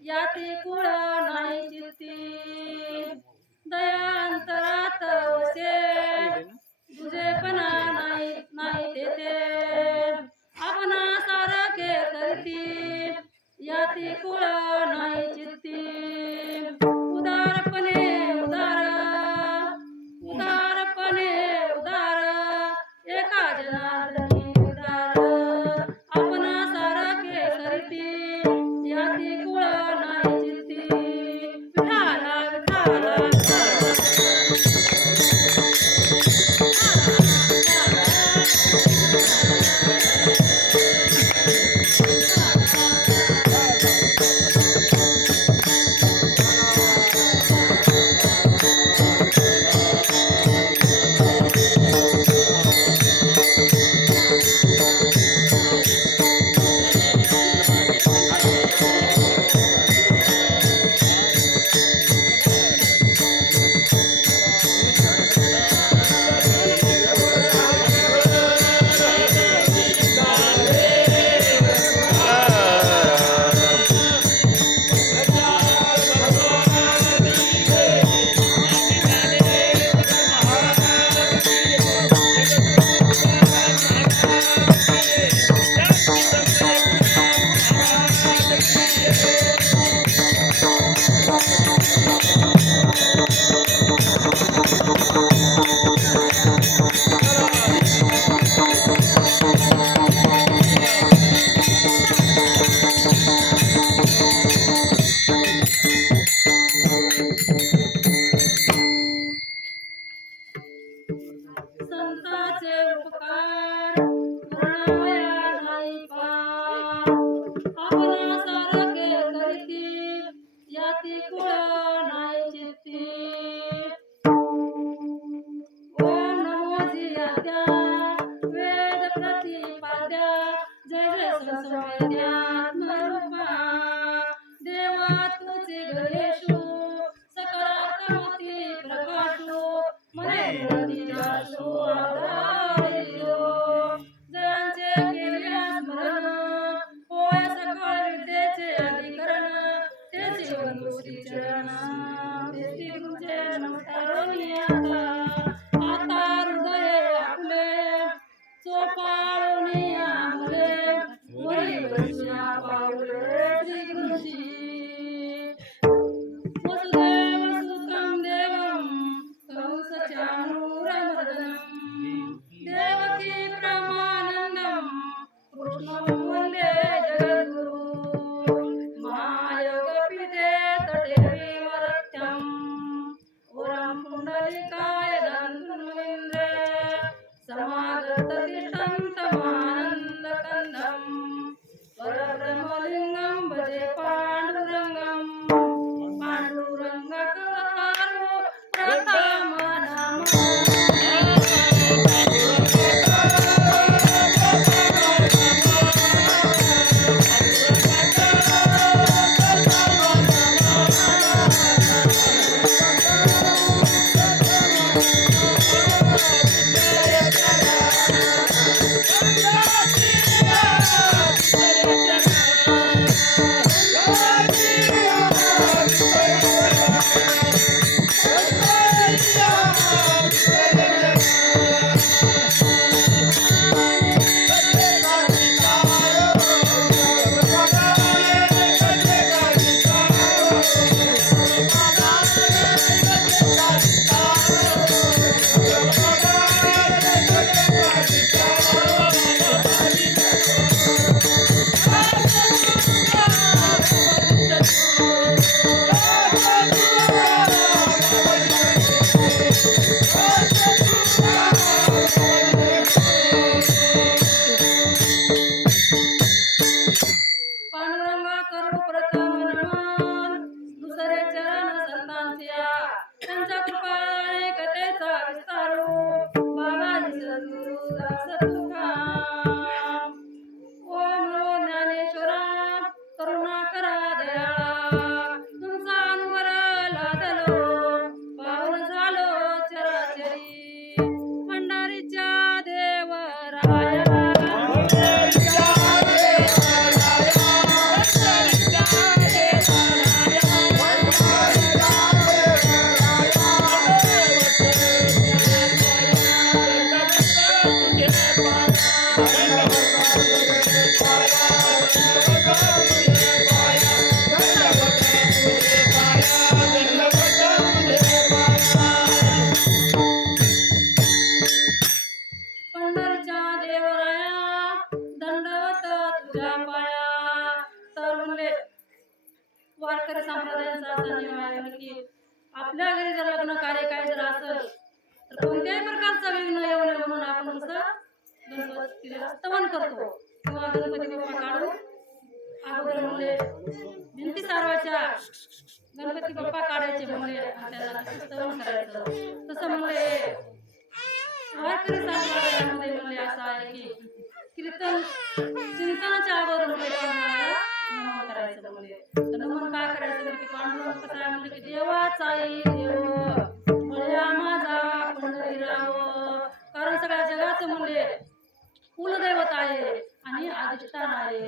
याती कुळ नाही चित्ती दया अंतरात वसे तुझेपणा नाही नाही तेथे आपणा सारखे करती याती कुळ नाही उदारपणे उदार उदारपणे उदार एका जनार्दनी उदार आपणा सारखे सरिती याती कुळ नाही चित्ती विठाला विठाला संतांचे उपकार वर्णावया नाही पार आपणा सारखे करीती याती कुळ नाही चित्ती ओम नमो जियाद्या वेद प्रतिपाद्या जय जय संसवेद्यात्मरूपा देवा तुझे गणेशु सकारात्मती प्रकाशो मने दिजाशो आधारियो जयांचे केल्या स्मरण होय सकळ विद्येचे अधिकरण तेचे वंदुश्री चरण तेची तुझे नमस्कारोनी आता हृदय आपले चोपाळोनी आमले वरी वैश्या पावले श्री गुरुजी वसुदेव सुतं देवं कंसचाणूरमर्दनं देवकी परमानन्दं कृष्णं वन्दे जगद्गुरुं महायोगपीठे तटे विवरते महाराजांचा असा नियम आहे म्हणे की आपल्या घरी जर लग्न कार्य काय जर असेल तर कोणत्याही प्रकारचा विघ्न येऊ नये म्हणून आपण कसं गणपतीला स्तवन करतो किंवा गणपती बाप्पा काढून अगोदर म्हणले भिंती सारवायच्या गणपती बाप्पा काढायचे म्हणले त्याला स्तवन करायचं तसं म्हणले वारकरी संप्रदायामध्ये म्हणले असं आहे की कीर्तन चिंतनाच्या अगोदर म्हणले नमन करायचं म्हणले तर नमन काय करायचं म्हणजे पांडुरंग कसं आहे म्हणले की देवाचाई देव बळ्या माझा पंढरीराव कारण सगळ्या जगाचं म्हणले कुलदैवत आहे आणि अधिष्ठान आहे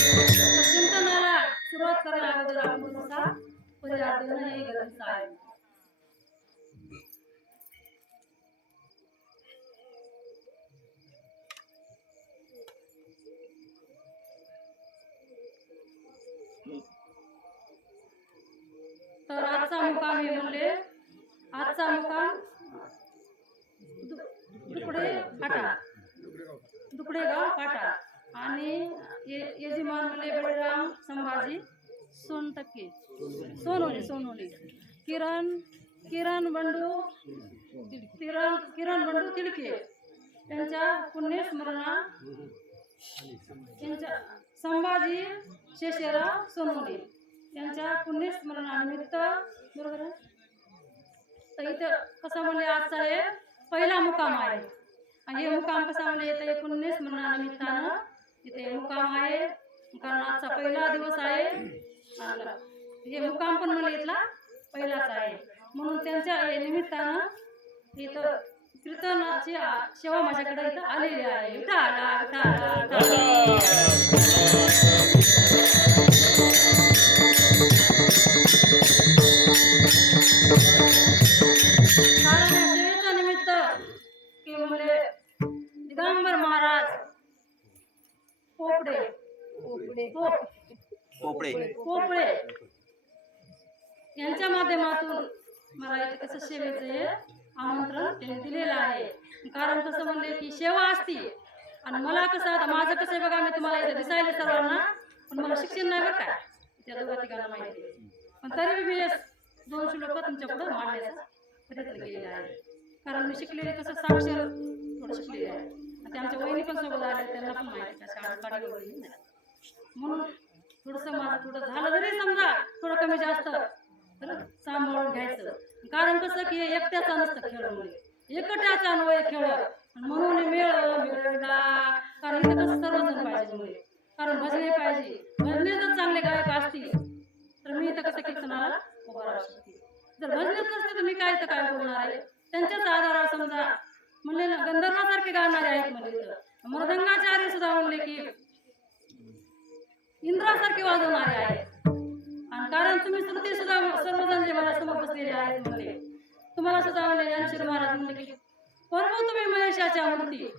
चिंतनाला सुरुवात करायला अगोदर आपण कसा परिहार देणं हे गरजेचं आहे तर आजचा मुक्काम हे म्हणले आजचा मुक्काम दुकडेगाव फाटा आणि यजमान म्हणले बळीराम संभाजी सोनटक्के सोनोली किरण बंडू तिडके त्यांच्या पुण्यस्मरणा त्यांच्या संभाजी शेषराव सोनोली त्यांच्या पुण्यस्मरणानिमित्त बरोबर आहे तर इथं कसं म्हणले आजचा हे पहिला मुक्काम आहे आणि हे मुक्काम कसा म्हणले येते पुण्यस्मरणानिमित्तानं इथे मुक्काम आहे कारण आजचा पहिला दिवस आहे हे मुक्काम पण म्हणले इथला पहिलाच आहे म्हणून त्यांच्या निमित्तानं इथं कीर्तनाची सेवा माझ्याकडे इथं आलेली आहे सेवेच्या निमित्त की म्हणजे दिगंबर महाराज पोपळे यांच्या माध्यमातून मला इथे कसं सेवेचं हे आमंत्रण त्यांनी दिलेलं आहे कारण कसं म्हणले की सेवा असती आणि मला कसं आता माझं कसं आहे बघा मी तुम्हाला इथे दिसायला सर्वांना पण मला शिक्षण नाही बरं काय त्या दोघा तिघांना माहिती पण तरी मी 200 लोक तुमच्या पुढे मांडण्याचा प्रयत्न केलेला आहे कारण मी शिकलेले कसं साक्षर थोडं शिकलेले आहे आणि आमच्या वहिनी पण सोबत आले त्यांना पण माहिती आहे म्हणून थोडंसं माझं थोडं झालं जरी समजा थोडं कमी जास्त तर सांभाळून घ्यायचं कारण कसं की एकट्याचा नसतं खेळ म्हणजे एकट्याचा अन्वय खेळ म्हणून मिळवला कारण इथं कसं सर्वजण पाहिजे म्हणजे कारण भजने पाहिजे भजने जर चांगले गायक असतील तर मी इथं कसं कीर्तनाला उभं राहू शकते जर भजनेच नसते तर मी काय इथं काय बोलणार आहे त्यांच्याच आधारावर समजा म्हणले गंधर्वासारखे गाणारे आहेत म्हणजे इथं मृदंगाचार्य सुद्धा म्हणले की इंद्रासारखे वाजवणारे आहेत आणि कारण तुम्ही श्रुती सुद्धा सर्वजण जे मला समोर बसलेले आहेत म्हणले तुम्हाला सुद्धा म्हणले ज्ञानेश्वर महाराज म्हणले की परमो तुम्ही महेशाच्या मूर्ती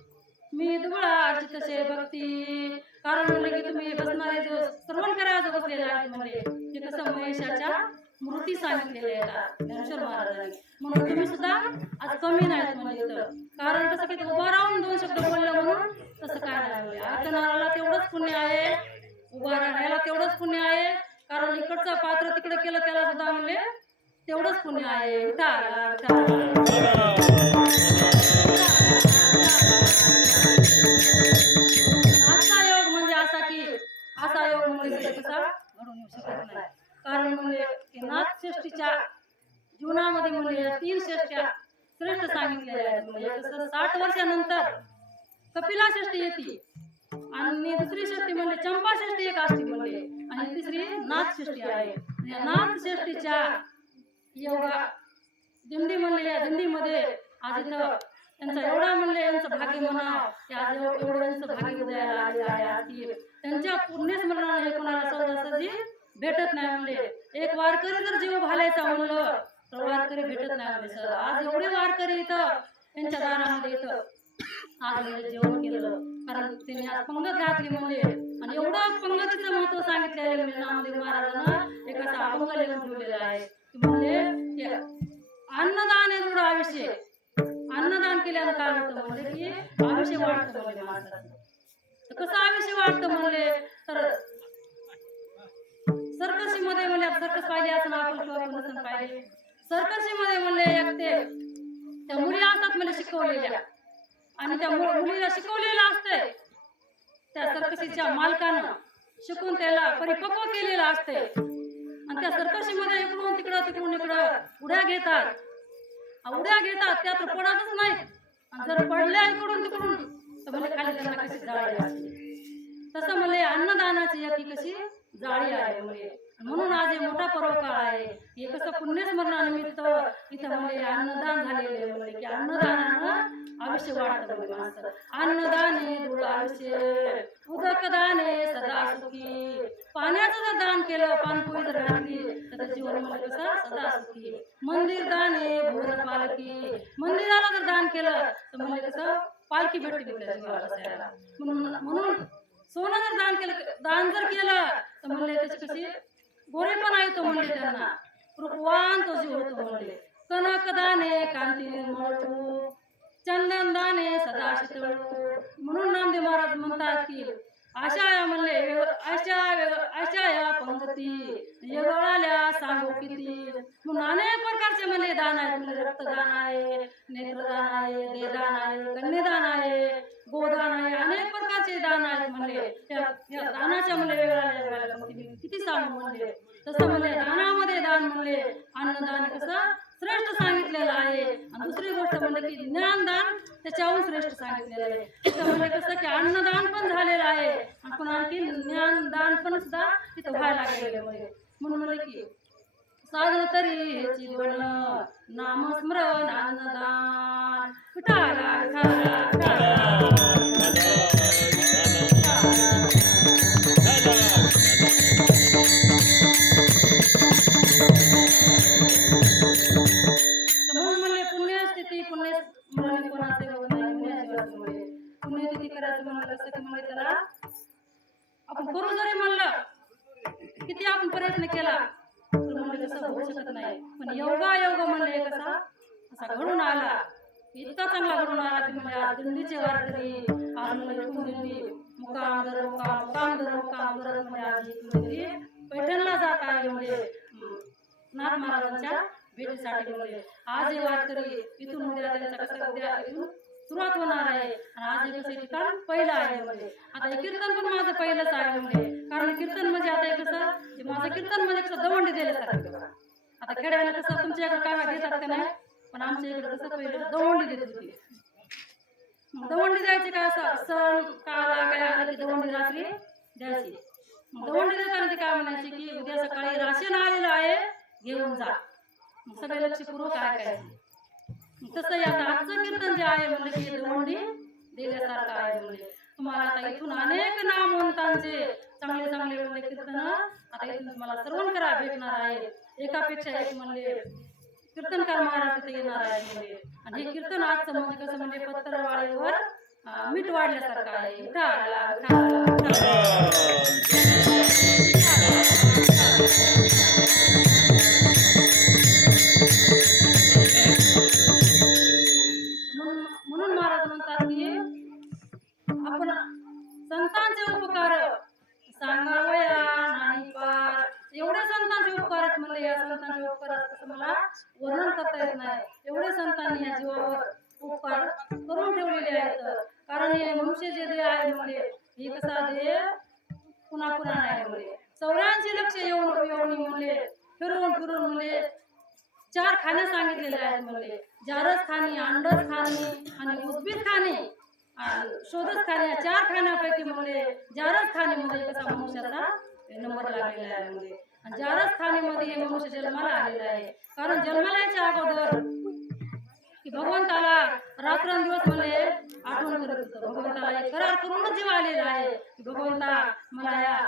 मी दुबळा अर्चितसे भक्ती कारण म्हणले की तुम्ही बसणारे जो श्रवण करायला जो बसलेले आहेत म्हणले ते कसं महेशाच्या मूर्ती सांगितलेल्या आहेत ज्ञानेश्वर महाराजांनी म्हणून तुम्ही सुद्धा आज कमी नाहीत म्हणजे इथं कारण कसं की उभा राहून 2 शब्द बोललं म्हणून तसं काय नाही ऐकणाऱ्याला तेवढंच पुण्य आहे उभा राहायला तेवढंच पुण्य आहे कारण इकडचं पात्र तिकडे केलं त्याला सुद्धा म्हणले तेवढंच पुण्य आहे आजचा योग म्हणजे असा योग म्हणजे कसा घडून येऊ शकत नाही कारण म्हणजे नाथश्रेष्ठीच्या जीवनामध्ये म्हणजे 3 श्रेष्ठ्या श्रेष्ठ सांगितलेल्या आहेत म्हणजे कसं 60 वर्षानंतर कपिला षष्ठी येते आणि दुसरी षष्ठी म्हणजे चंपा षष्ठी एक असते म्हणजे आणि तिसरी नाथ षष्ठी आहे नाथ षष्ठीच्या एवढा दिंडी म्हणले या दिंडीमध्ये आज इथं त्यांचा एवढा म्हणले यांचं भाग्य म्हणा की आज एवढं यांचं भाग्य उदयाला आले आहे त्यांच्या पुण्यस्मरणाने हे कोणाला सहजासहजी भेटत नाही म्हणले एक वारकरी जर जीव घालायचा म्हणलं तर वारकरी भेटत नाही म्हणले सर आज एवढे वारकरी इथं त्यांच्या दारामध्ये इथं आज म्हणजे जेवण केलं कारण त्यांनी आज पंगत घातली म्हणले आणि एवढं पंगतीचं महत्व सांगितलेलं म्हणजे नामदेव महाराजांना एक असा अभंग लिहून ठेवलेला आहे म्हणले अन्नदान आहे एवढं आयुष्य अन्नदान केल्यानं काय होतं म्हणले की आयुष्य वाढतं म्हणले माणसाचं. तर कसं आयुष्य वाढतं म्हणले तर सर्कशीमध्ये म्हणले सर्कस पाहिजे असं आपण किंवा नसन पाहिजे. सर्कशीमध्ये म्हणले एक ते त्या मुली असतात म्हणजे शिकवलेल्या आणि त्या मुलीला शिकवलेलं असतंय त्या सर्कशीच्या मालकानं शिकून त्याला परिपक्व केलेलं असते आणि त्या सर्कशीमध्ये इकडून इकडं उड्या घेतात त्यात पडतच नाहीत आणि जर पडल्या इकडून तिकडून तर म्हणजे खाली त्यांना कशी जाळी असते. तसं म्हणजे अन्नदानाची एक कशी जाळी आहे म्हणजे म्हणून आज हे मोठा पर्व काळ आहे. हे कसं पुण्यस्मरणानिमित्त इथं म्हणजे अन्नदान झालेले म्हणजे की अन्नदानानं आयुष्य वाढतं म्हणजे माणसं. अन्नदाने दृढ आयुष्य उदकदाने सदा सुखी. पाण्याचं जर दान केलं पानपोळी जर घातली तर जीवन म्हणजे कसं सदा सुखी. मंदिर दाने भोजन पालखी. मंदिराला जर दान केलं तर म्हणजे कसं पालखी भेटते त्या जीवाला बसायला. म्हणून सोनं जर दान जर केलं तर म्हणले त्याची कशी गोरेपणा येतो म्हणले त्यांना रूपवान तो जीव होतो म्हणले. कनक दाने कांती निर्मळ चंदन दाने सदा शीतळ. म्हणून नामदेव महाराज म्हणतात की आशा म्हणले आशा या पंगती येगळाल्या सांगू किती. म्हणून अनेक प्रकारचे म्हणले दान आहेत म्हणजे रक्तदान आहे नेत्रदान आहे देदान आहे कन्यादान आहे गोदान आहे अनेक प्रकारचे दान आहेत म्हणले. त्या दानाच्या म्हणले वेगळ्या किती सांगू म्हणले. तसं म्हणले दानामध्ये दान म्हणले अन्नदान कसं श्रेष्ठ सांगितलेलं आहे. आणि दुसरी गोष्ट म्हणलं की ज्ञानदान त्याच्याहून श्रेष्ठ सांगितलेलं आहे. तिथं म्हणजे कसं की अन्नदान पण झालेलं आहे आणि पुन्हा आणखी ज्ञानदान पण सुद्धा तिथं व्हायला लागलेलं आहे. म्हणून म्हणले की साधन तरी ह्याची जीवन नामस्मरण अन्नदान विठाला विठाला विठाला. पुण्यतिथी करायचं म्हणलं कसं की म्हणजे त्याला आपण करू जरी म्हणलं किती आपण प्रयत्न केला तर म्हणजे कसं होऊ शकत नाही. पण योग म्हणले कसा असा घडून आला इतका चांगला घडून आला की म्हणजे आज दिंडीचे वारकरी आज म्हणजे दिंडी मुकाम करत म्हणजे आज दिंडी पैठणला जात आहे म्हणजे नाथ महाराजांच्या भेटीसाठी. म्हणजे आज हे वारकरी इथून उद्या त्यांचा कसं उद्या इथून सुरुवात होणार आहे आणि आज हे कसं ठिकाण पहिलं आहे म्हणजे. आता हे कीर्तन पण माझं पहिलंच आहे म्हणजे कारण कीर्तन म्हणजे आता हे कसं माझं कीर्तन म्हणजे कसं दवंडी दिल्यासारखं. आता खेड्याला कसं तुमच्या इकडे काय देतात का नाही पण आमच्या इकडे कसं पहिलं दवंडी देत होती. दवंडी द्यायची काय असं सण काला काय आला की दवंडी रात्री द्यायची. दवंडी देताना ती काय म्हणायची की उद्या सकाळी राशन आलेलं आहे घेऊन जा. सगळे लक्षपूर्वक काय करायचे. तसं आता आजचं कीर्तन जे आहे म्हणजे की दवंडी दिल्यासारखं आहे म्हणजे. तुम्हाला आता इथून अनेक नामवंतांचे चांगले चांगले म्हणजे कीर्तन आता इथून तुम्हाला श्रवण करा भेटणार आहे. एकापेक्षा एक म्हणजे कीर्तनकार महाराज तिथे येणार आहे म्हणजे. आणि हे कीर्तन आजचं म्हणजे कसं म्हणजे पत्रवाळीवर मीठ वाढल्यासारखं आहे. म्हणून महाराज म्हणतात की आपण संतांचे उपकार सांगावया नाही पार. एवढे संतांचे उपकार आहेत म्हणजे या संतांचे उपकार मला वर्णन करता येत नाही. एवढे संतांनी या जीवावर उपकार करून ठेवलेले आहेत. कारण हे मनुष्य जे देह आहे म्हणजे हे कसा देह पुन्हा पुन्हा नाही म्हणजे 84 लक्ष येऊन म्हणजे फिरून म्हणजे 4 खाणे सांगितलेले आहेत म्हणजे जारस खाणी अंडस खाणी आणि उद्भिद खाणी शोधस खाणी. या 4 खाण्यापैकी म्हणजे जारस खाणीमध्ये कसा मनुष्याचा नंबर लागलेला आहे म्हणजे. आणि जारस खाणीमध्ये हे मनुष्य जन्माला आलेला आहे. कारण जन्माला याच्या अगोदर की भगवंताला रात्रंदिवस म्हणजे आठवण करत होतं. भगवंताला एक करार करूनच जीव आलेला आहे की भगवंता मला या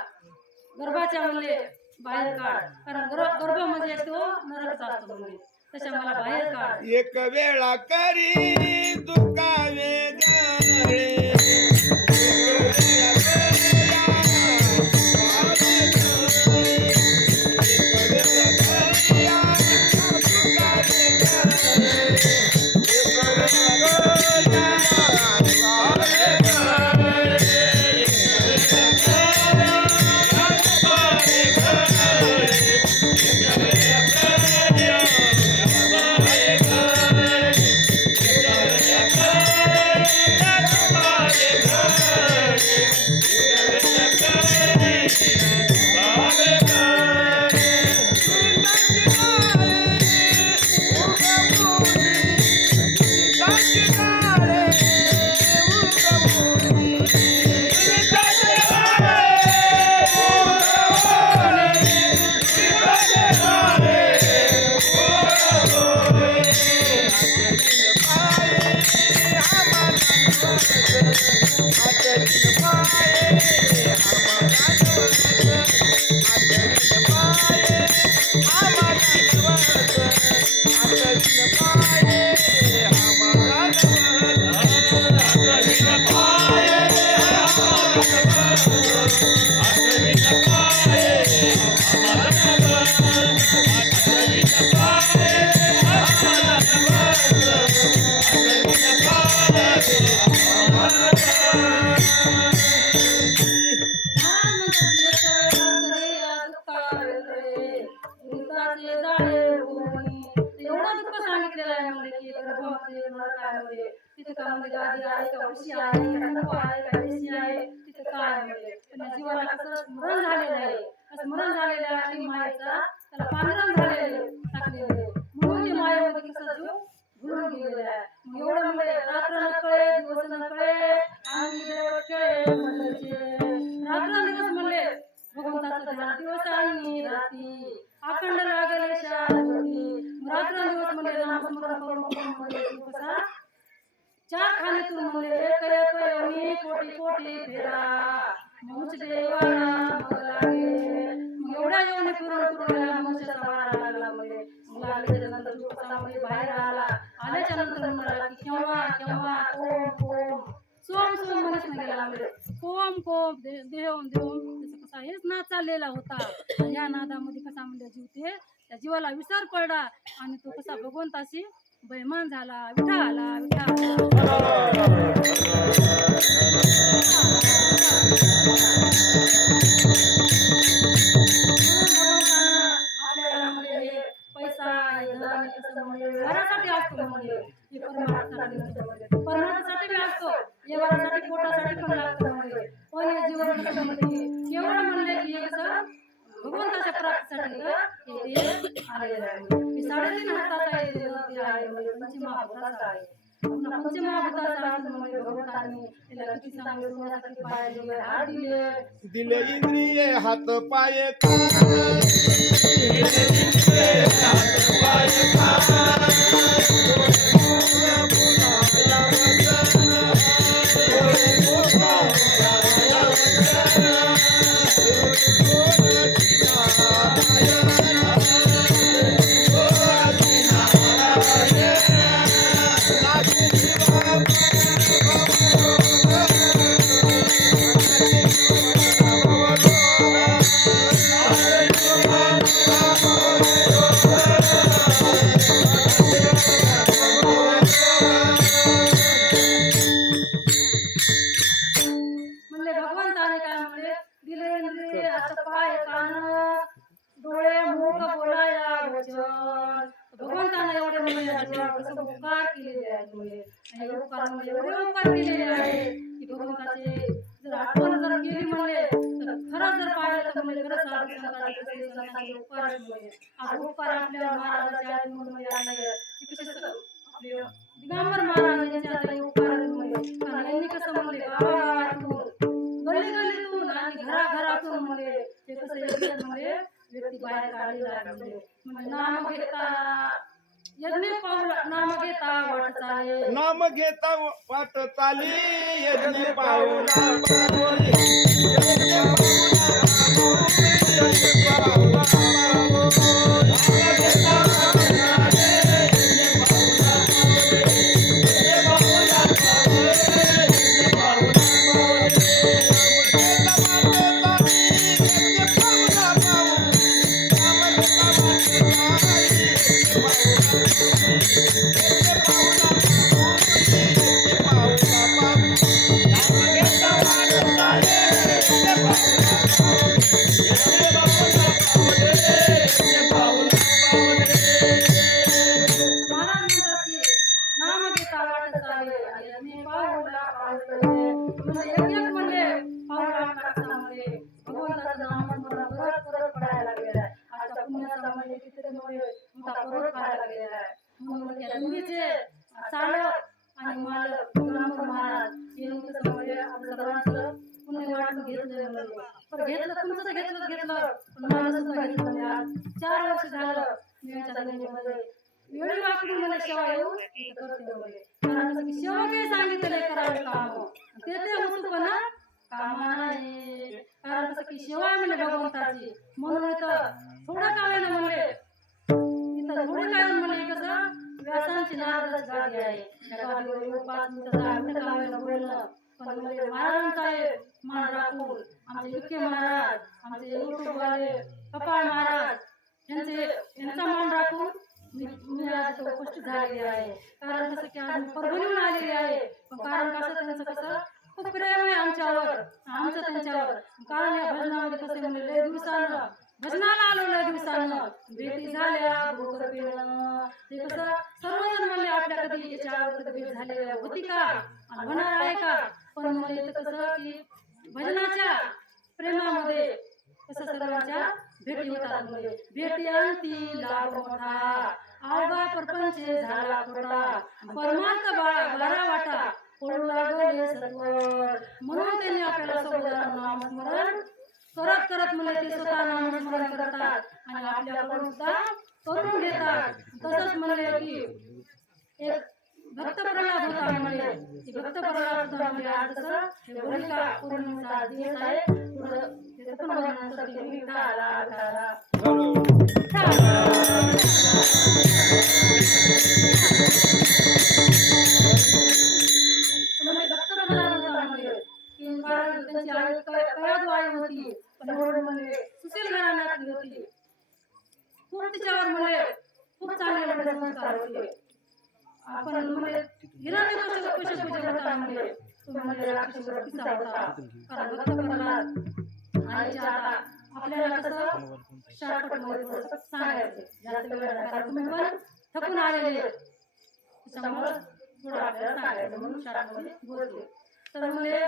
गर्भाच्या म्हणजे बाहेर काढ. कारण गर्भ म्हणजे तो नरकच असतो म्हणजे तशा मला बाहेर काढ. एक वेळा करी दुःखा वेदळे लहान म्हणतात लेकरे अंतरे या दुःखावेळे, दुःखाचे जाळे होऊनी. एवढं दुःख सांगितलेलं आहे म्हणजे की गर्भामध्ये नरकामध्ये तिथे का म्हणजे गादी आहे का उशी आहे का नफा आहे का देशी आहे तिथे काय म्हणजे पण या जीवाला कसं स्मरण झालेलं आहे. स्मरण झालेल्या आणि मायेचा त्याला पांघरण झालेले टाकलेले आहे. म्हणून ते मायेमध्ये कसं जीव भुलून गेलेला आहे. मग एवढं म्हणजे रात्र न कळे दिवस न कळे आणि देव कळे म्हणले रात्र दिवस म्हणले भगवंताचं ध्यान दिवस आणि रात्री अखंड लागले शांती रात्र दिवस म्हणले नामस्मरण करून म्हणले कसा चार खाणीतून म्हणले एक एक येऊनी कोटी कोटी फेरा मुच देवाला मग लागे. मग एवढ्या येऊन फिरून फिरून मनुष्याचा वारा लागला म्हणजे लागल्याच्या नंतर जो कसा म्हणजे बाहेर आला आल्याच्या नंतर म्हणाला की केव्हा केव्हा ओम ओम सोम सोम म्हणत नाही गेला म्हणजे कोम कोम देव देव त्याचा कसा हेच नाद चाललेला होता. या नादामध्ये कसा म्हणजे जीव ते त्या जीवाला विसर पडला आणि तो कसा भगवंताशी बैमान झाला. विठाला विठाला आपल्याला म्हणजे हे पैसा हे धन हे कसं म्हणजे घरासाठी असतो म्हणजे हे परमार्थासाठी नसतं म्हणजे परमार्थासाठी बी असतो व्यवहारासाठी पोटासाठी पण लागतो म्हणजे पण हे जीवन कसं म्हणजे केवळ म्हणले की हे कसं भगवंताच्या प्राप्तीसाठी हे आलेलं आहे. हे 3.5 हाताचा आहे ते आहे म्हणजे पंचमहाभूताचा आहे. पंचमहाभूताचा अर्थ म्हणजे भगवंतांनी त्याला किती चांगले सोन्यासाठी पाय दिले हात दिले दिले इंद्रिये हात पाय कान म्हणले भगवंताने काय म्हणले दिले इंद्रिय हात पाय कान डोळे मुख बोलाया वचन. भगवंताने एवढे म्हणजे जीवावर कसं उपकार केलेले आहेत म्हणजे आणि उपकार म्हणजे एवढे उपकार केलेले आहे की भगवंताचे जर आठवण जर केली म्हणले तर खरंच जर पाहिलं तर म्हणजे खरंच साधू संतांचे उपकार आहेत म्हणजे आज उपकार आपल्या महाराजाचे आहेत म्हणून म्हणजे आले की कसे आपले दिगंबर महाराज यांचे आता हे उपकार आहेत म्हणजे कारण यांनी कसं म्हणले गावागावातून गल्ली गल्लीतून आणि घराघरातून म्हणजे ते कसं येतात म्हणजे व्यक्ती बाहेर काढलेला आहे म्हणजे नाम घेता यज्ञ पावला नाम घेता वाट चाले नाम घेता वाट चाली यज्ञ पाहुला पावली यज्ञ पाहुला पावली नाम घेता वाट चाली यज्ञ पाहुला पावली यज्ञ पाहुला पावली यज्ञ पाहुला पावली महाराज म्हणतात की नाम घेता वाट चाले यज्ञ पाहुला पावले म्हणजे यज्ञ म्हणजे पाहुला कसा म्हणजे भगवंताचं नाम स्मरण करत करत पडायला लागलेला आहे. आजच्या पुण्याचा म्हणजे किती म्हणजे मोठा परत पडायला लागलेला आहे. म्हणून त्या दोन्हीचे चालक आणि मालक दिगंबर महाराज यांनी कसं म्हणजे आपल्या सर्वांचं पुण्य वाटून घेतलं म्हणजे पण घेतलं तुमचं घेतलं पण माझं सुद्धा घेतलं म्हणजे आज 4 वर्ष झालं मी यांच्या धर्मामध्ये वेळी वाकडी मला सेवा येऊ करते म्हणजे कारण कसं की सेवा काय सांगितलंय करावे काम ते उत्सुकपणा कामा नाही. कारण कसं की सेवा आहे म्हणजे भगवंताची, म्हणून इथं थोडं का वेळेला म्हणले, इथं थोडे काय म्हणले कसं व्यासांची नारदाची गादी आहे, त्या गादीवर येऊन 5 मिनिटं 10 मिनिटं का वेळेला बोलणं, पण म्हणजे महाराजांचा आहे मान राखून, आमचे विखे महाराज, आमचे युट्यूबवाले कपाळ महाराज यांचा मान राखून मी आज इथं उपस्थित झालेली आहे. कारण कसं की आज मी परभणीहून आलेली आहे, पण कारण कसं त्यांचं कसं खूप प्रेम आहे आमच्यावर, आमचं त्यांच्यावर. कारण या भजनामध्ये कसं म्हणजे लय दिवसानं भजनाला आलो, लय दिवसानं भेटी झाल्या, गुरुकृपेनं ते कसं सर्वजण म्हणले आपल्या कधी याच्यावर कधी भेट झालेली होती का आणि होणार आहे का, पण म्हणजे इथं कसं की भजनाच्या प्रेमामध्ये कसं सर्वांच्या भेटी होतात. म्हणजे भेटी अंती लाभ मोठा, अवघा परपंच झाला खोटा, परमार्थ बारा वाटा पडू लागले सत्वर. म्हणून त्यांनी आपल्याला सोबत नामस्मरण करत करत म्हणजे ते स्वतः नामस्मरण करतात आणि आपल्याकडून सुद्धा करून घेतात. तसंच म्हणले की एक भक्त प्रल्हाद होता, म्हणजे की भक्त प्रल्हाद होता म्हणजे आज कसं हे होलिका पौर्णिमेचा दिवस आहे, पुढं ते पण वर्णन करते विठाला विठाला. म्हणजे भक्त प्रल्हाद होता म्हणजे की कारण त्यांची आई कयादू आई होती, पण एवढं म्हणजे सुशील घराण्यातली होती, खूप तिच्यावर म्हणजे खूप चांगले म्हणजे संस्कार होते. आपण म्हणजे हिरण्यकश्यप होता, म्हणजे तो म्हणजे राक्षस वृत्तीचा होता. कारण भक्त प्रल्हाद आईच्या आता आपल्याला कसं शॉर्टकट मध्ये थोडंसं सांगायचं, जास्त वेळ नाही, कारण तुम्ही पण थकून आलेले त्याच्यामुळं थोडं आपल्याला सांगायचं म्हणून शॉर्टमध्ये बोलते. तर म्हणजे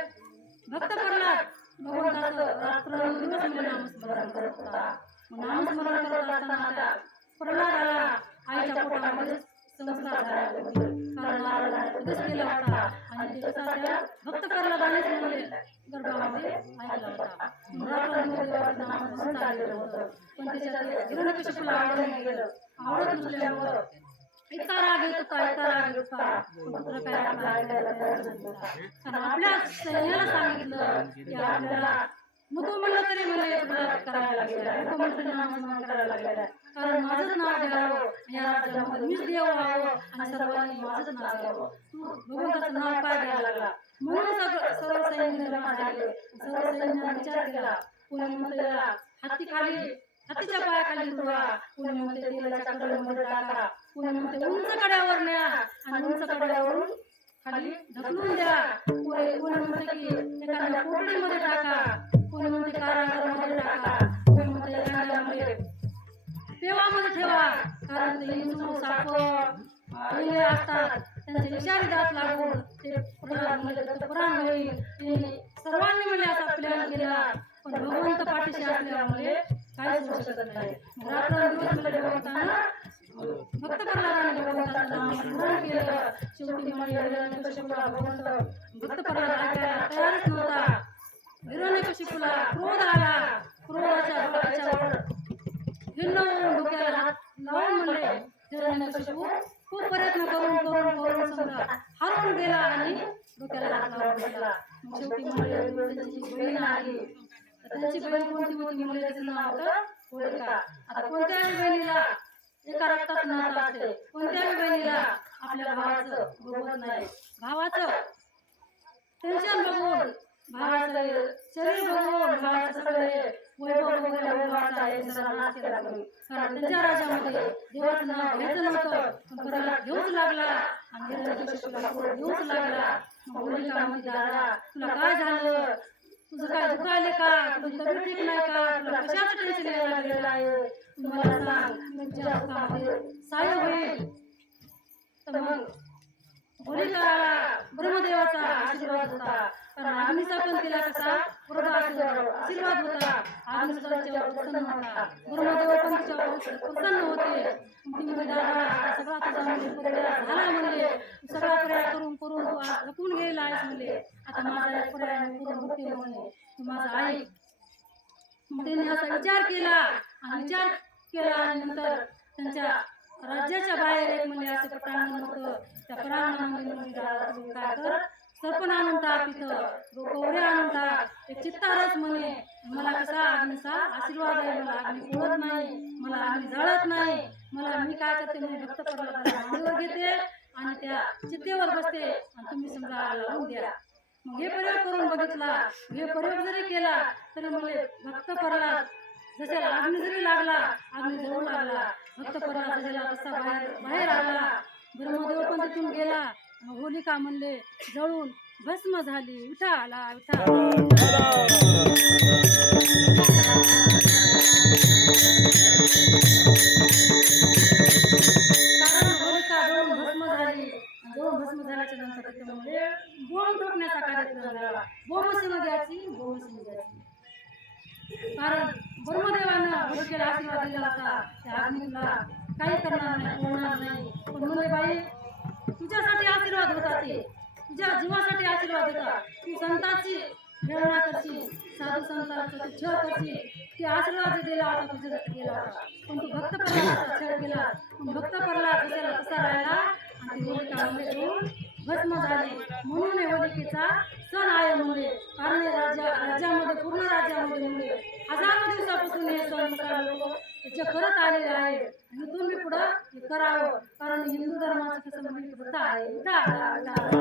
भक्त प्रल्हाद भगवंताचं रात्रंदिवस म्हणजे नामस्मरण करत होता. नामस्मरण करत असताना त्या प्रल्हादाला आईच्या पोटामध्ये संस्कार झाले होते, कारण नारदाने उपदेश केला होता आणि ते कसा त्या भक्त प्रल्हादानेच म्हणजे गर्भामध्ये ऐकला होता. रात्रंदिवस देवाचं नामस्मरण चाललेलं होतं, पण त्याच्यात हिरण्यकश्यपूला आवडत नाही गेलं. आवडत नसल्यामुळं इतका राग येत होता, इतका राग येत होता, पुत्र काय आपला ऐकायला तयार नव्हता. कारण आपल्या सैन्याला सांगितलं की आपल्याला नको म्हणलं तरी म्हणजे करायला लागलेला, नको म्हणलं नामस्मरण करायला लागलेला, कारण माझंच नाव घ्यावं या राज्यामध्ये, मीच देव व्हावं आणि सर्वांनी माझंच नाव घ्यावं, तू भगवंताचं नाव काय घ्यायला लागला. म्हणून सर्व सैन्य जमा झाले. सर्व सैन्याने विचार केला, कोणी म्हणतं याला हत्तीच्या पायाखाली ठेवा, कोणी म्हणते तेलाच्या कढईमध्ये टाका, कोणी म्हणते उंच कड्यावर न्या आणि उंच कड्यावरून खाली ढकलून द्या, कोणी म्हणते की एखाद्या कोठडीमध्ये टाका, कोणी म्हणते कारागृहामध्ये टाका, कोणी म्हणते एखाद्यामध्ये पेवामध्ये ठेवा, कारण ते इंचू साप हे असतात, त्यांचे इशारे दात लागून ते प्रल्हाद म्हणजे त्याचं प्राण होईल. सर्वांनी म्हणजे असा प्लॅन केला, पण भगवंत पाठीशी असल्यामुळे काहीच होऊ शकत नाही. रात्रंदिवस म्हणजे भगवंतानं भक्त प्रल्हादाने भगवंताचं नामस्मरण केलं. शेवटी म्हणजे हिरण्यकश्यपूला भक्त प्रल्हाद ऐकायला तयारच नव्हता. हिरण्यकश्यपूला क्रोध आला. क्रोधाच्या डोक्यावर हिंडवून डोक्याला हात लावून म्हणले, हिरण्यकश्यपू खूप प्रयत्न करून समजा हारून गेला आणि डोक्याला हात लावून बसला. शेवटी म्हणजे त्यांची बहीण आली. त्यांची बहीण कोणती होती म्हणजे त्याचं नाव होतं होलिका. आता कोणत्याही बहिणीला एका रक्ताचं नातं असते, कोणत्याही बहिणीला आपल्या भावाचं बघवत नाही. भावाचं टेन्शन बघून, भावाचं शरीर बघून, भावाचं सगळे वैभव बघून भावाचा आहे जरा नाश केला कोणी. कारण त्यांच्या राज्यामध्ये देवाचं नाव घ्यायचं नव्हतं, पण प्रल्हाद घेऊच लागला आणि हिरण्यकश्यपूला घेऊच लागला. मग होलिका म्हणते, दादा तुला काय झालं, तुझं काय दुखायले का, तुझी तब्येत ठीक नाही का, तुला कशाचं टेन्शन यायला लागलेलं आहे, तू मला सांग, तुझ्या दुखामध्ये सहाय्य होईल. तर मग होलिकाला ब्रह्मदेवाचा आशीर्वाद होता, कारण अग्नीचा पण तिला कसा आशीर्वाद होता, अग्नी तिच्यावर प्रसन्न होता, ब्रह्मदेव पण तिच्यावर प्रसन्न होते. ती म्हणजे दादा सगळा तुझा म्हणजे पर्याय झाला, म्हणजे सगळा पर्याय करून तू आज लपून गेला आहेस, म्हणजे आता माझा एक पर्याय करून बघते, म्हणजे तू माझा आई. मग त्यांनी असा विचार केला आणि नंतर त्यांच्या राज्याच्या बाहेर एक म्हणजे असं प्रांगण होतं. त्या प्रांगणामध्ये म्हणजे काय कर, सरपण आणून टाक तिथं गौऱ्या आणून टाक एक चित्तारच म्हणे मला कसा अग्नीचा आशीर्वाद आहे मला अग्नी पोळत नाही मला अग्नी जळत नाही मला मी काय करते म्हणे भक्त प्रल्हादाला मांडीवर घेते आणि त्या चित्तेवर बसते आणि तुम्ही समजा आग लावून द्या. मग हे प्रयोग करून बघितला हे प्रयोग जरी केला तरी मला भक्त प्रल्हाद जशाला अग्नी जरी लागला अग्नी जळू लागला भक्त प्रल्हाद जशाला तसा बाहेर आला. ब्रह्मदेव पण तिथून गेला. होलिका म्हणले जळून भस्म झाली. विठाला विठा कारण होलिका जळून भस्म झाली. जळून भस्म झाल्याच्या नंतर त्याच्यामुळे बोंब ठोकण्याचा कार्यक्रम झाला. बोंब द्यायची कारण ब्रह्मदेवानं होलिकेला आशीर्वाद दिला होता त्या अग्नीला काही करणार नाही होणार नाही. पण म्हणले बाई तुझ्यासाठी आशीर्वाद होता ते तुझ्या जीवासाठी आशीर्वाद होता. तू संतांची प्रेरणा करशील साधू संतांचा तू छळ करशील ते आशीर्वाद दिला होता तुझ्यासाठी गेला होता. पण तू भक्त प्रल्हादाचा छळ केला. पण भक्त प्रल्हाद जशाला तसा राहिला आणि ती होलिका म्हणजे भस्म झाली. म्हणून हे होलिकेचा सण आहे म्हणजे कारण राज्यामध्ये पूर्ण राज्यामध्ये म्हणजे हजारो दिवसापासून हे सण लोक जे करत आलेले आहे आणि तुम्ही पुढं हे करावं कारण हिंदू धर्माचं कसं म्हणजे प्रथा आहे.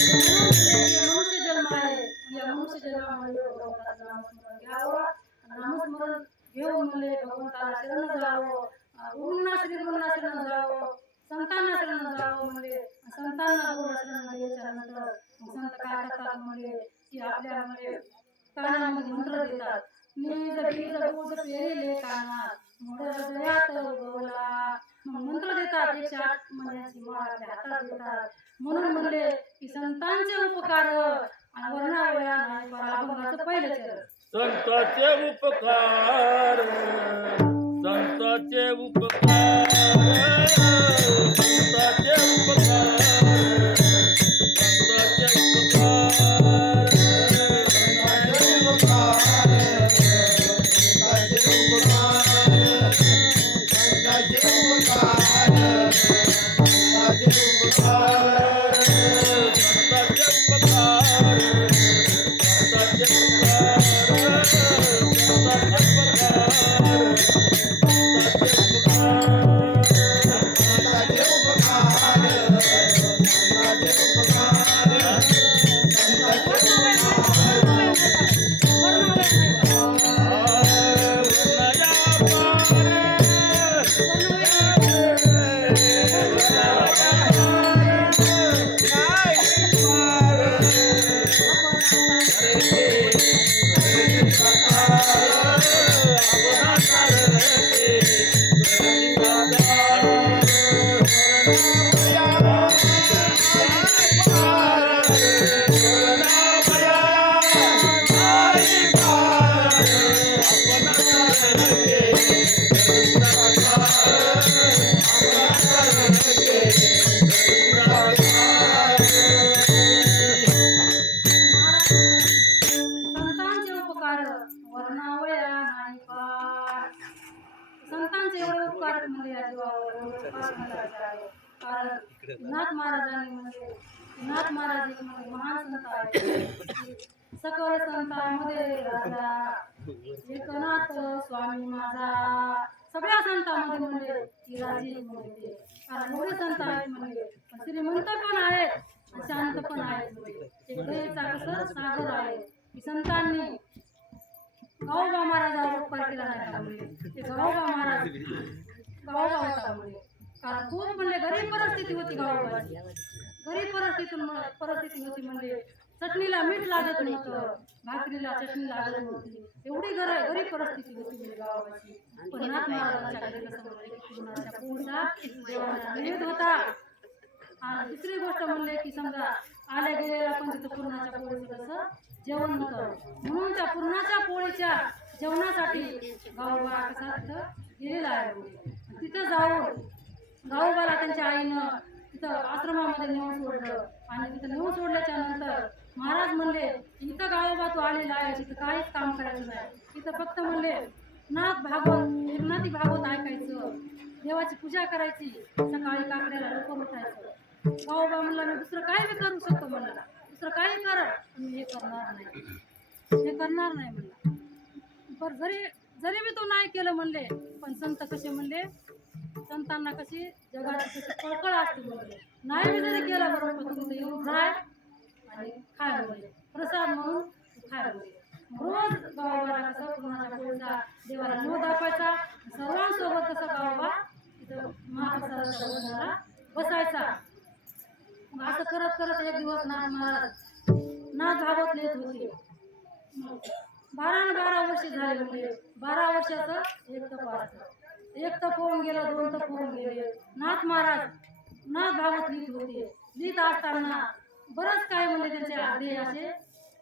मनुष्य जन्म आहे या मनुष्य जन्मामध्ये नामस्मरण घेऊन मुले भगवंताला शरण जावं गुरुंना शरण जावं संतांना शरण जावं म्हणजे संतांना गुरु शरण द्यायच्या नंतर संत काय करतात म्हणजे की आपल्या म्हणजे कानामध्ये मंत्र देतात. नीज बीज गुज पेरले कानात मोड हृदयात उगवला मंत्र देतात. 108 महिन्याची माळ आपल्या हातात देतात. म्हणून म्हणले की संतांचे उपकार आणि वर्णावया नाही पर अभंगाचं पहिलं चरण संतांचे उपकार संतांचे उपकार संतांचे उपकार संतांचे उपकार नाथ महाराजांनी म्हणजे नाथ महाराज एक म्हणजे महान संत आहेत. सकळ संतांमध्ये राजा एकनाथ स्वामी माझा सगळ्या संतांमध्ये म्हणजे ती राजी म्हणजे कारण एवढे संत आहेत म्हणजे श्रीमंत पण आहेत आणि शांत पण आहेत. एक दयेचा कसं सागर आहे की संतांनी गावोबा महाराजावर उपकार केला नाही का म्हणजे ते गावोबा महाराज गावोबा होता म्हणजे कारण खूप म्हणजे गरीब परिस्थिती होती गावाची. गरीब परिस्थिती होती म्हणजे चटणीला मीठ लागत नव्हतं भाकरीला चटणी लागत नव्हती एवढी गरीब परिस्थिती होती म्हणजे गावाची. पण नाथ महाराजांच्या घरी कसं म्हणजे पूर्णाच्या पोळीचा देवाचा नैवेद्य होता. आणि दुसरी गोष्ट म्हणले की समजा आल्या गेलेला पण तिथं पूर्णाच्या पोळीचं कसं जेवण होतं म्हणून त्या पूर्णाच्या पोळीच्या जेवणासाठी गावोबा कसा तिथं गेलेला आहे. तिथं जाऊन गावोबाला त्यांच्या आईनं तिथं आश्रमामध्ये नेऊन सोडलं आणि तिथं नेऊन सोडल्याच्या नंतर महाराज म्हणले इथं गावोबा तू आलेला आहे तिथं काहीच काम करायचं नाही. तिथं फक्त म्हणले नाथ भागवत एकनाथी भागवत ऐकायचं, देवाची पूजा करायची, सकाळी काकड्याला लवकर उठायचं. गावोबा म्हणला मी दुसरं काय बी करू शकतो म्हणला, दुसरं काही कर पण मी हे करणार नाही, हे करणार नाही म्हणला. पर जरी जरी मी तो नाही केलं म्हणले, पण संत कसे म्हणले, संतांना कशी जगाची कशी कळकळ असते म्हणले. नाही मी जरी केलं बरोबर पण तुम्ही येऊन राय आणि खाय म्हणले, प्रसाद म्हणून खाय म्हणले. रोज गावाला कसं कोणाच्या पोळीचा देवाला निवड दाखवायचा, सर्वांसोबत कसं गावा तिथं महाप्रसादाच्या भोजनाला बसायचा. मग असं करत करत एक दिवस नाथ महाराज नाथ भागवत लिहित होते. 12 वर्ष झाले म्हणजे 12 वर्षाचं एक तप असतं. एक तप होऊन गेलं, 2 तप होऊन गेले. नाथ महाराज नाथ भागवत लिहित होते. लिहित असताना बरंच काय म्हणजे त्यांचे आधी असे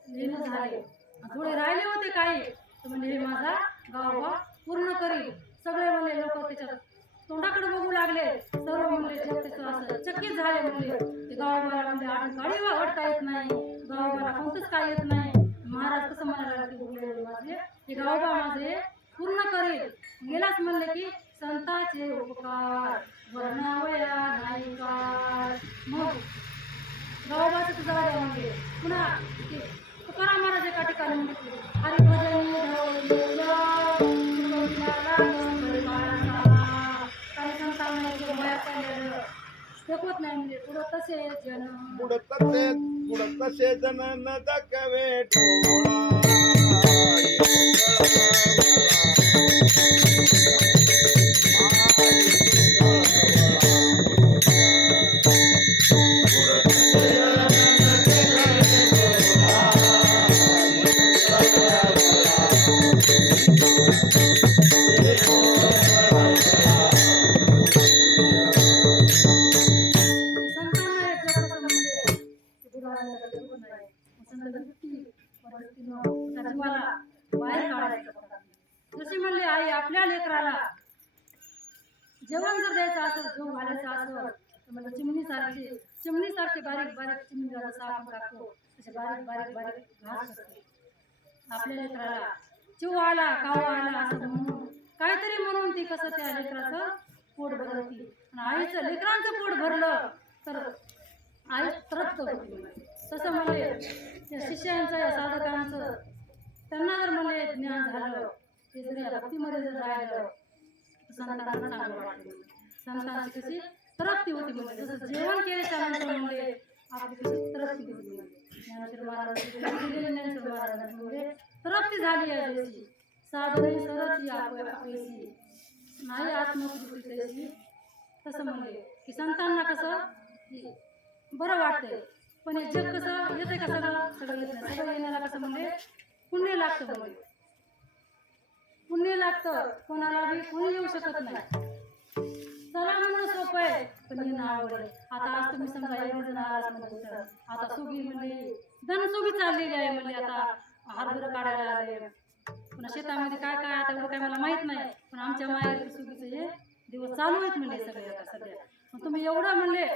लिहिणं झाले. थोडे राहिले होते काही, तर म्हणजे हे माझा गावोबा पूर्ण करील. सगळे म्हणले लोक त्याच्यात तोंडाकडे बघू लागले. सर्व म्हणले जग त्याचं असं चकित झाले. म्हणले ते गावोबाला म्हणजे गाडी वाढता येत नाही, गावोबाला कोणतंच काय येत नाही. महाराज कसं म्हणायला लागले, बोलले माझे हे गावोबा माझे पूर्ण करील. गेलाच म्हणले की संतांचे उपकार वर्णावया नाही काय. मग गावोबाचं तुझा द्या म्हणजे पुन्हा तुकाराम महाराज एका ठिकाणी म्हणते हरिभजनी काही संतांना वया पडलेलं देखवत नाही म्हणजे पुढं तसे जन पुढं तसे जण न दाखवे डोळा. संतांना एक जग कसं म्हणजे बुडायला देखवत नाही. संत वृत्ती परिस्थितीनं त्या जीवाला बाहेर काढायचं. जसे म्हणले आई आपल्या लेकराला जेवण जर द्यायचं असेल, जो घालायचा असेल तर म्हणजे चिमणीसारखी बारीक बारीक चिमणीला जसं आपण टाकतो तसे बारीक बारीक बारीक घास असते. आपल्या लेकराला चिव आला काव आला असं म्हणून काहीतरी म्हणून ती कसं त्या लेकराचं पोट भरवती. आणि आईचं लेकरांचं पोट भरलं तर आई तृप्त होती. तसं म्हणले या शिष्यांचं या साधकांचं त्यांना जर म्हणले ज्ञान झालं, ते जर या भक्तीमध्ये जर राहिलं संतांना चांगलं वाटलं. संतांची कशी तृप्ती होती म्हणजे जसं जेवण केल्याच्यानंतर म्हणले आपली कशी तृप्ती होती. ज्ञानेश्वर महाराज म्हणजे तृप्ती झाली आहे जशी साधने सरची आपली नाही आत्मकृती तशी. तसं म्हणले की संतांना कसं बरं वाटतंय, पण हे जग कसं येते का सगळं येत नाही. सगळं येण्याला कसं म्हणजे पुण्य लागतं. म्हणजे पुण्य लागतं, कोणाला बी कोणी येऊ शकत नाही. चला म्हणून सोपं आहे पण हे नाव आवड. आता आज तुम्ही समजा एवढं जण आलात म्हणजे तर आता सुगी म्हणजे धनसुगी चाललेली आहे. म्हणजे आता हरभरं काढायला आले, पुन्हा शेतामध्ये काय काय आता एवढं काय मला माहित नाही, पण आमच्या माहेर सुगीचे हे दिवस चालू आहेत म्हणले सगळे आता सध्या. पण तुम्ही एवढं म्हणले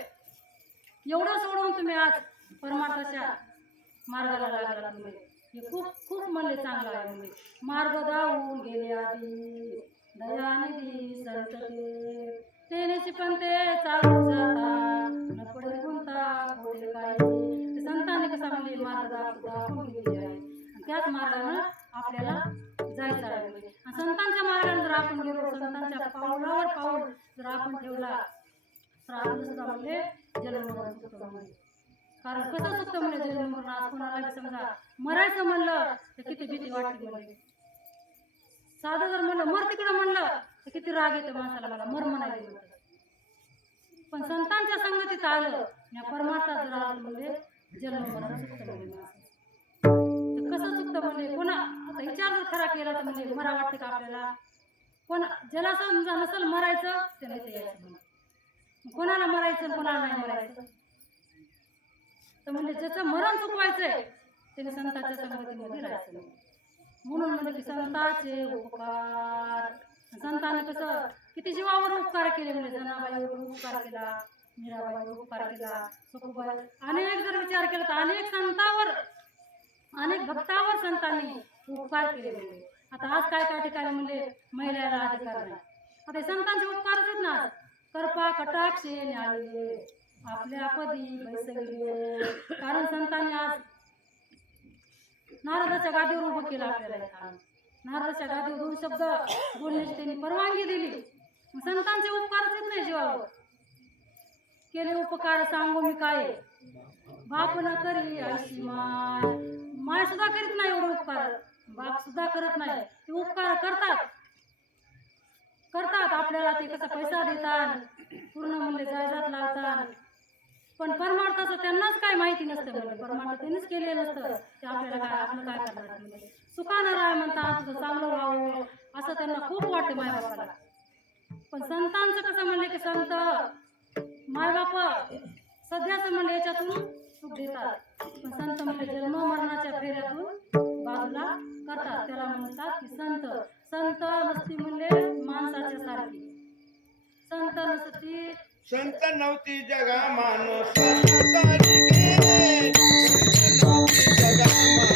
एवढं सोडून तुम्ही आज परमार्थाच्या मार्गाला लागला. तुम्ही हे खूप खूप म्हणले चांगलं आहे. म्हणजे मार्ग दावून गेले आधी दयानिधी संतते तेनेची पण ते चालू जाता न पडे गुंता कोठे काय. संतांनी कसा म्हणजे मार्ग दाखवून गेले आहे आणि त्याच मार्गानं आपल्याला जायचं आहे. म्हणजे संतांच्या मार्गाने जर आपण गेलो, संतांच्या पावलावर पाऊल जर आपण ठेवला तर आपण सुद्धा म्हणजे जन्ममरण चुकतो. म्हणजे कारण कसं चुकतं म्हणजे जन्ममरण आज कोणाला समजा मरायचं म्हणलं तर किती भीती वाटते. म्हणजे साधं जर म्हणलं मर तिकडं म्हणलं तर किती राग येतो माणसाला, मला मर म्हणायचं. पण संतांच्या संगतीत आलं या परमार्थात जर आलं म्हणजे जन्ममरण चुकतं. म्हणजे कसं चुकतं म्हणजे कोणा आता विचार जर खरा केला तर म्हणजे मरा वाटते का आपल्याला. कोण ज्याला समजा नसेल मरायचं त्याला इथे यायचं. कोणाला मरायचं कोणाला नाही मरायचं तर म्हणजे ज्याचं मरण चुकवायचंय त्याने संतांच्या संगतीमध्ये राहायचं. म्हणून म्हणजे की संतांचे उपकार. संतांनी कसं किती जीवावर उपकार केले. म्हणजे जनाबाईवर उपकार केला, मीराबाईवर उपकार केला, सखुबाई अनेक जर विचार केला तर अनेक संतांवर अनेक भक्तावर संतांनी उपकार केले. आता आज काय ठिकाणी म्हणजे महिलाला अधिकार नाही. आता हे संतांचे उपकारच आहेत ना. करपा कटाक्षे न्यायले आपल्या पदी बैसले. कारण संतांनी आज नारदाच्या गादीवर उभं केलं आपल्याला. नारदाच्या गादीवर 2 शब्द बोलण्याची त्यांनी परवानगी दिली. संतांचे उपकारच आहेत नाही जीवावर. केले उपकार सांगू मी काय, बाप न करी अशी माय. माय सुद्धा करीत नाही एवढे उपकार, बाप सुद्धा करत नाही. ते उपकार करतात आपल्याला. ते कसा पैसा देतात, पूर्ण म्हणजे जायदाद लावतात. पण परमार्थाचं त्यांनाच काय माहिती नसतं. म्हणजे परमार्थ त्यांनीच केलेलं नसतं. ते आपल्याला काय आपलं काय करणार. म्हणजे सुखानं राह म्हणतात, तुझं चांगलं व्हावं असं त्यांना खूप वाटते मायबापाला. पण संतांचं कसं म्हणले की संत मायबाप सध्याचं म्हणजे याच्यातून सुख देतात. पण संत म्हणजे जन्म मरणाच्या फेऱ्यातून बाजूला करतात. त्याला म्हणतात की संत. संत नसती म्हणजे माणसाच्या सारखी. संत नसती संत नव्हती जगा माणसाच्या सारखी. संत नव्हती जगा माणसाच्या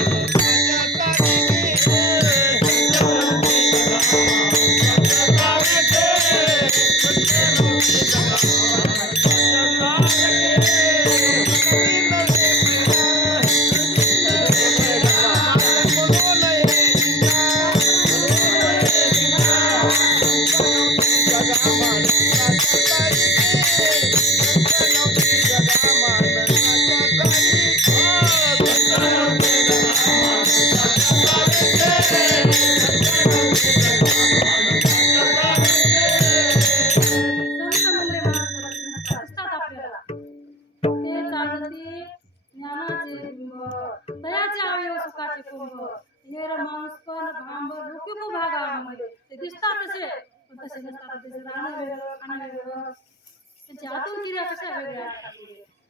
त्यांची आतून क्रिया कशा वेगळ्या.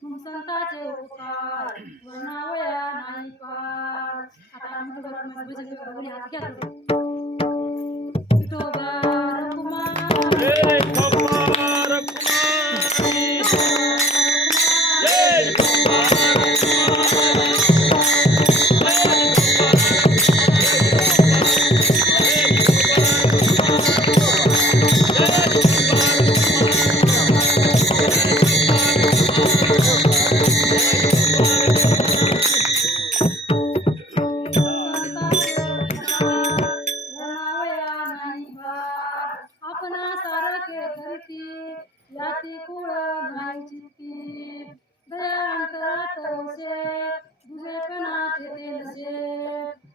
मग संतांचे उपकार वर्णावया नाही पार. आता आम्ही भजन करून हात घ्या. विठोबा रघुमाई, जय कुमार कुमारी, जय कुमार कुमारी. याती कुळ नाही चित्ती. दयांतरात वसे दुजे कणात येते नसे.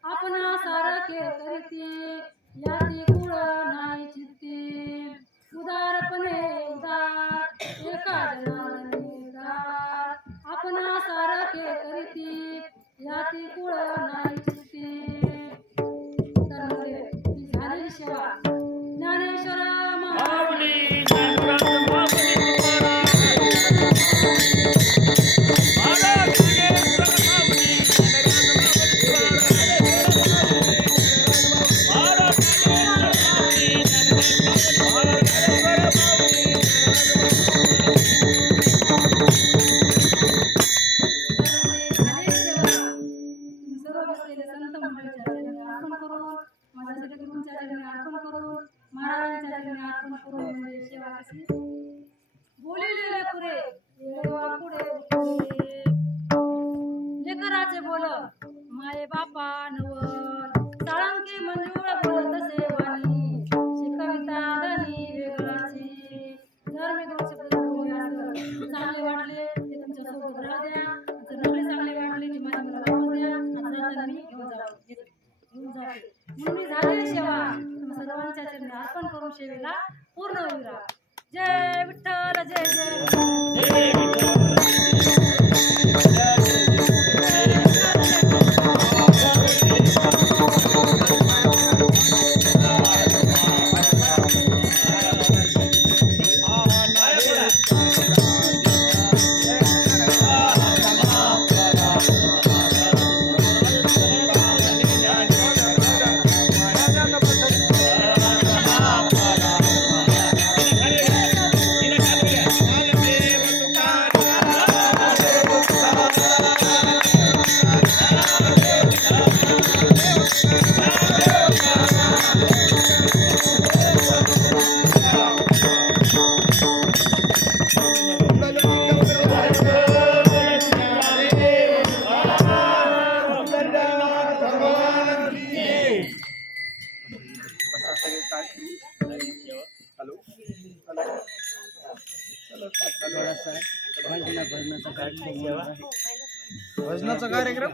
आपणा सारखे करीती याती कुळ नाही चित्ती. उदारपणे उदार एका जनाने उदार. आपणा सारखे करीती याती कुळ नाही चित्ती. तर म्हणजे ही झालेली सेवा ज्ञानेश्वर माऊली ज्ञानराज माऊली तुकाराम. महाराज ज्ञानेश्वर माऊली ज्ञानराज माऊली तुकाराम. महाराज ज्ञानेश्वर माऊली ज्ञानराज माऊली सर्व बसलेले संत मंडळीच्या चरणी अर्पण करून, माझ्या गुरूंच्या चरणी अर्पण करून, महाराजांच्या चरणी अर्पण करून म्हणजे सेवा कशी बोलिलेले पुरे येवा पुढे लेकराचे बोल माये बापा नवर. साळंकी मंजूळ बोल तसे वाणी शिकविता धनी वेगळाची. जर मी 2 शब्द चांगले वाटले ते तुमच्या सोबत राहू द्या. जर नसले चांगले वाटले की माझ्या मला वापस द्या. आता मी घेऊन जाते. म्हणून मी झालेली सेवा तुम्हा सर्वांच्या चरणी अर्पण करून सेवेला पूर्ण विरा. जय विठ्ठल जय जय जय विठ्ठल. काढली सेवा भजनाचा कार्यक्रम